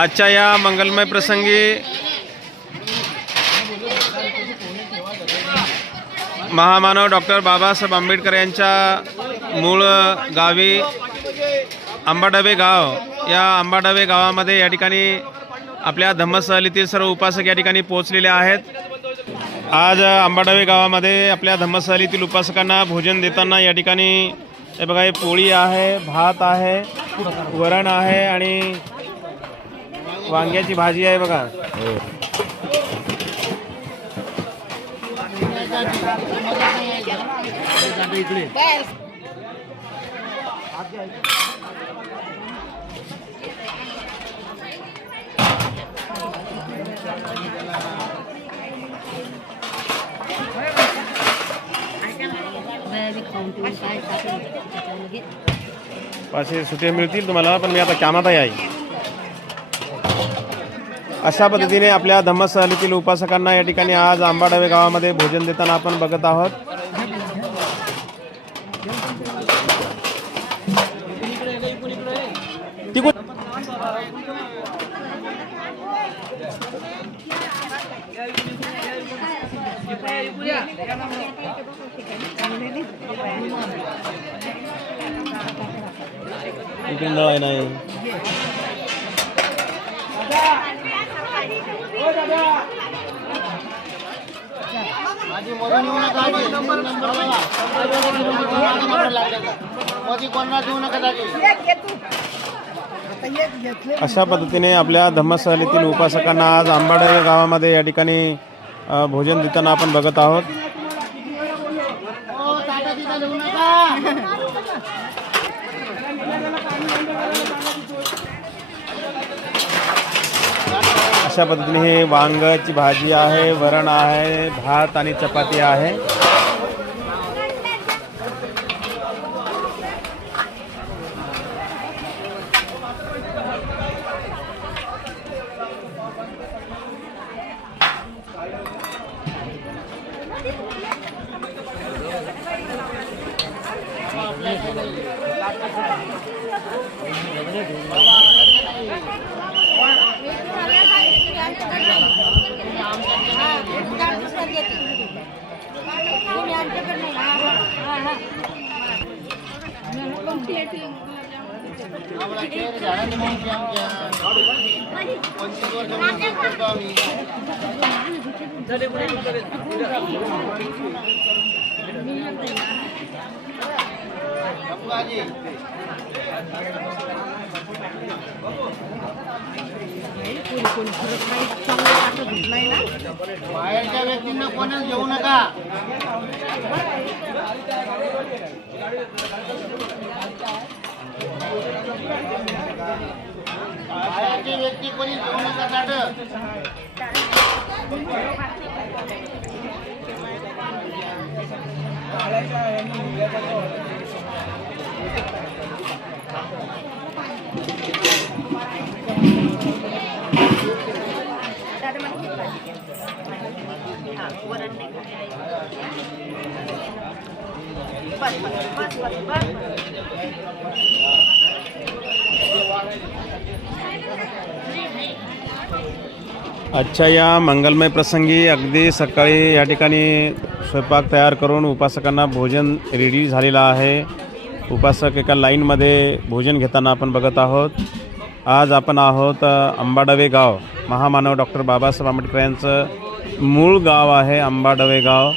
आजच्या या मंगलमय प्रसंगी महामानव डॉक्टर बाबासाहेब आंबेडकर यांच्या मूळ गावी आंबाडवे गाव, या आंबाडवे गावामध्ये या ठिकाणी आपल्या धम्मसहलीतील सर्व उपासक या ठिकाणी पोहोचलेले आहेत। आज आंबाडवे गावामध्ये आपल्या धम्मसहलीतील उपासकांना भोजन देताना या ठिकाणी हे बघा, हे पोळी आहे, भात आहे, वरण आहे आणि वांग्याची भाजी आहे बघा। पाचशे सुटे मिळतील तुम्हाला, पण मी आता कामात आहे। अशा पद्धतीने आपल्या धम्मसहलीतील उपासकांना या ठिकाणी आज आंबाडवे गावामध्ये भोजन देताना आपण बघत आहोत। नाही अशा पद्धतीने आपल्या धम्मसहलीतील उपासकांना आज आंबाडवे गावामध्ये या ठिकाणी भोजन देताना आपण बघत आहोत। अशा पद्धतीने हे वांग्याची भाजी आहे, वरण आहे, भात आणि चपाती आहे। बाहेरच्या व्यक्तींना कोणाला घेऊ नका। बाहेरची व्यक्ती कोणी घेऊ नका ताट। आजच्या या मंगलमय प्रसंगी अगदी सकाळी या ठिकाणी स्वयंपाक तयार करून उपासकांना भोजन रेडी झालेला आहे। उपासक एका लाईनमध्ये भोजन घेताना आपण बघत आहोत। आज आपण आहोत आंबाडवे गाव, महामानव डॉक्टर बाबासाहेब आंबेडकर यांचं मूळ गाव आहे आंबाडवे गाव।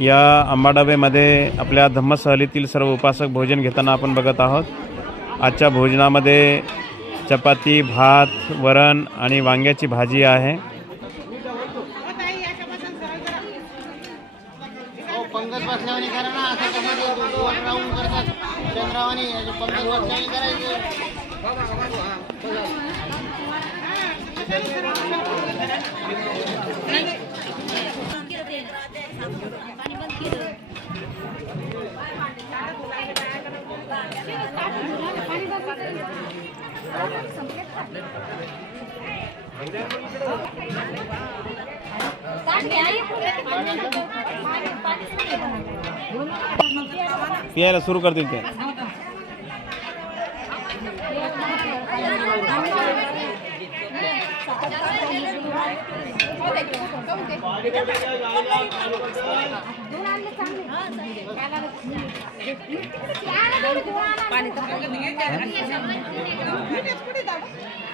या आंबाडवेमध्ये आपल्या धम्मसहलीतील सर्व उपासक भोजन घेताना आपण बघत आहोत। आजच्या भोजनामध्ये चपाती, भात, वरण आणि वांग्याची भाजी आहे। पंगत बसल्यावानी करा ना, असं कसं वर राहून करतात चंद्रावानी, पंगत बसल्यावानी करायचं। पियायला सुरू करतील ते.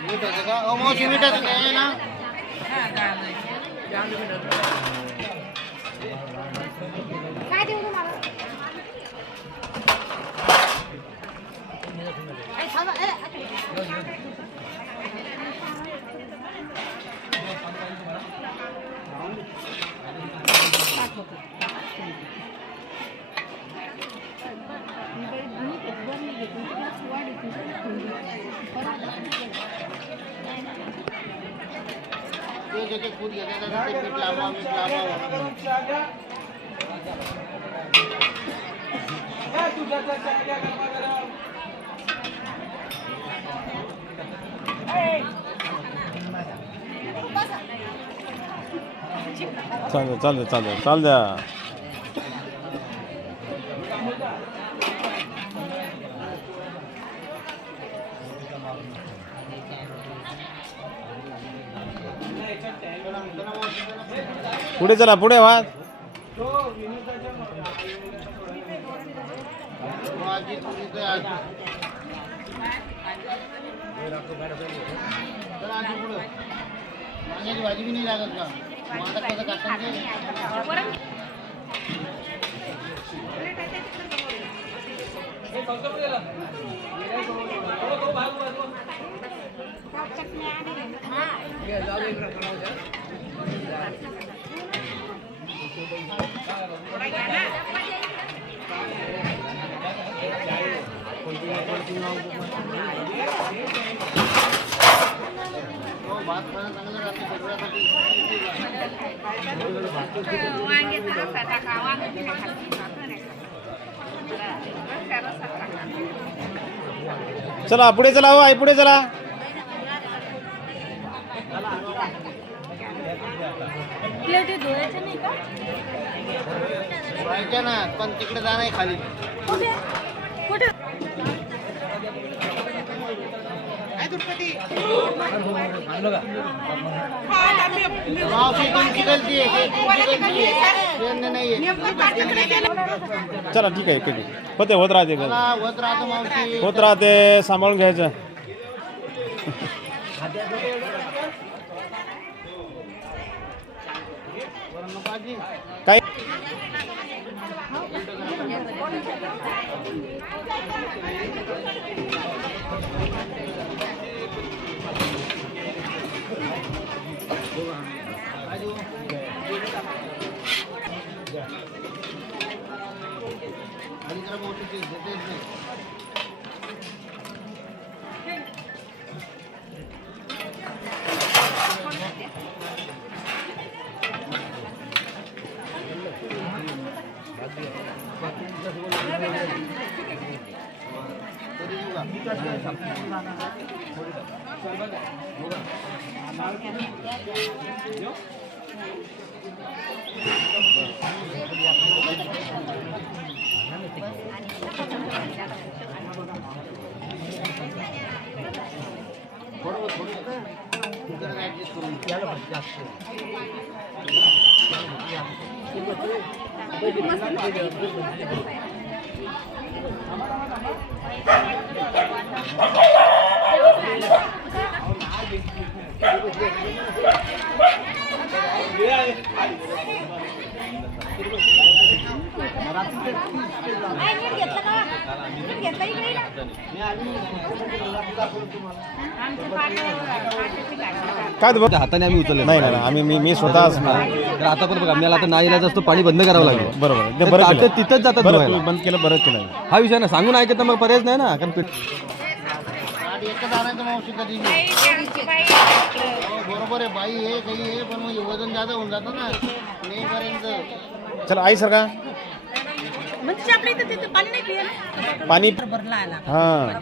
मिठाचं का मावशी मिठाचं काय ना काय देऊ तुम्हाला ते खूप घेतात ते पीठ लांबा चाल द्या. पुढे चला, पुढे व्हा. भाजी भी नाही लागत का मग आता कसं करतात भात खाणं चांगलं राहते शरीरासाठी चला पुढे चला, हो आई पुढे चला. व्हायच्या ना पण तिकडे जा नाही खाली मावशी तुमची गलती आहे नाही चला ठीक आहे, ठीक आहे. होत राहते होत राहतो मावशी होत राहते, सांभाळून घ्यायचं. काय काय हाताने आम्ही उचलले नाही नाही आम्ही मी स्वतःच तर आता पण बघा आम्हाला आता नाही इलाज असतो पाणी बंद करावं लागलं. बरोबर ते तर बरं ताटं केलं. तिथंच जातात बरं धुवायला. बंद केलं, बरं केलं. हा विषय ना सांगून ऐकत मग पर्यायच नाही ना कारण एकच आणायचं मावशी कधी बरोबर आहे बाई हे काही आहे पण मग वजन जादा होऊन जातं ना नेपर्यंत चला आई सर का म्हणजे आपल्या इथं तिथं पाणी नाही पिया पाणी भरला आला हा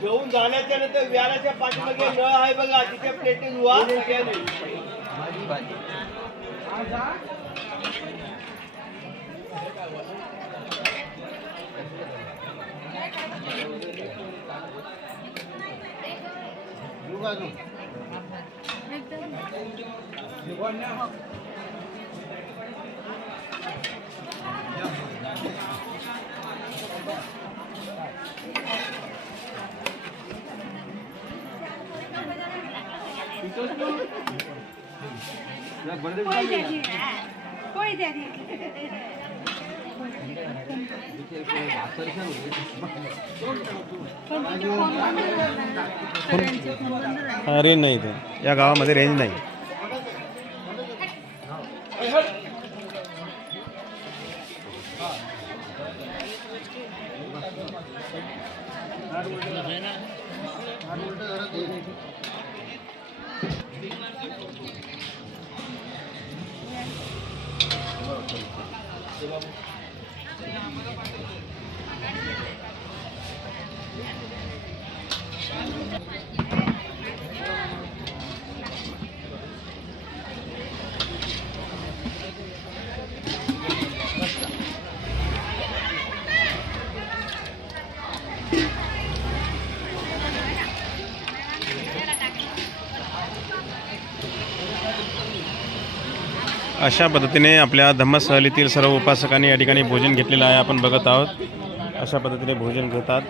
घेऊन जाण्याच्या नंतर व्याराच्या पाठीमागे नळ आहे बघा तिथे प्लेटी धुवा येऊ का अजून? रेंज नाही इथे, या गावामध्ये रेंज नाही. अशा पद्धतीने आपल्या धम्मस्थलीतील सर्व उपासकांनी या ठिकाणी भोजन घेतलेलं आहे, आपण बघत आहोत. अशा पद्धतीने भोजन घेतात.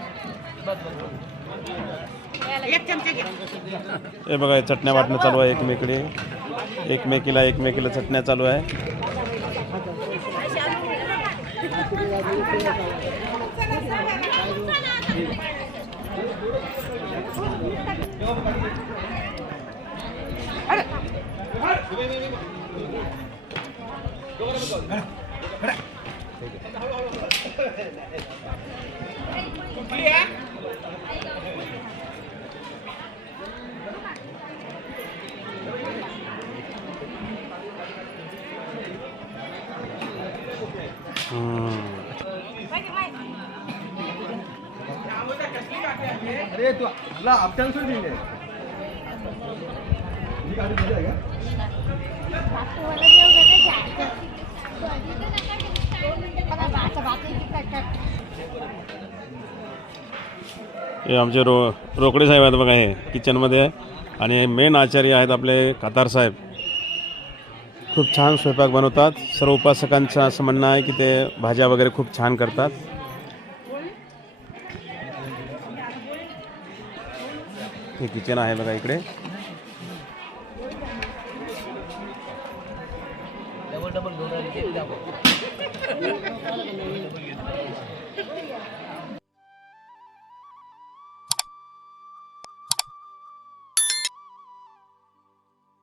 हे बघा, चटण्या वाटणं चालू आहे एकमेकीला चटण्या चालू आहे. अरे तू आपला आपट्याला सोड दिले ही गाडी दिली आहे का? हे आमचे रोकडे साहेब आहेत बघा, हे किचनमध्ये. आणि मेन आचार्य आहेत आपले कातार साहेब. खूप छान स्वयंपाक बनवतात. सर्व उपासकांचं असं म्हणणं आहे की ते भाज्या वगैरे खूप छान करतात. हे किचन आहे बघा इकडे.